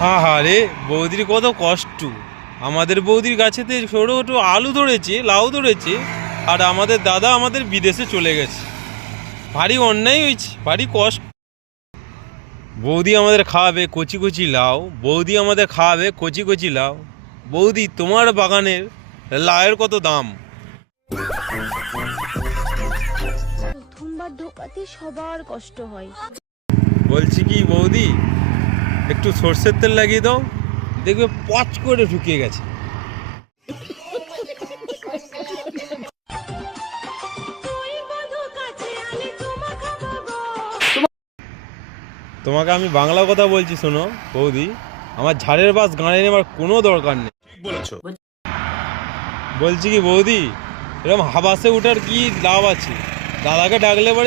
রে বৌদির কত কষ্ট। আমাদের বৌদির গাছেতে ছোটো ছোটো আলু ধরেছে, লাউ ধরেছে, আর আমাদের দাদা আমাদের বিদেশে চলে গেছে। ভারী অন্যায় হয়েছে, ভারী কষ্ট। বৌদি আমাদের খাওয়াবে কচি কচি লাউ, বৌদি আমাদের খাওয়াবে কচি কচি লাউ। বৌদি, তোমার বাগানের লাউয়ের কত দাম? প্রথমবার ঢোকাতে সবার কষ্ট হয়। বলছি কি বৌদি, একটু সর্ষের তেল লাগিয়ে দাও, দেখবে পচ করে ঢুকিয়ে গেছে। তোমাকে আমি বাংলা কথা বলছি, শোনো বৌদি, আমার ঝাড়ের বাস গাঁড়ে নেবার কোনো দরকার নেই। বলছি কি বৌদি, এরকম হাবাসে ওঠার কি লাভ আছে? দাদাকে ডাকলে পরে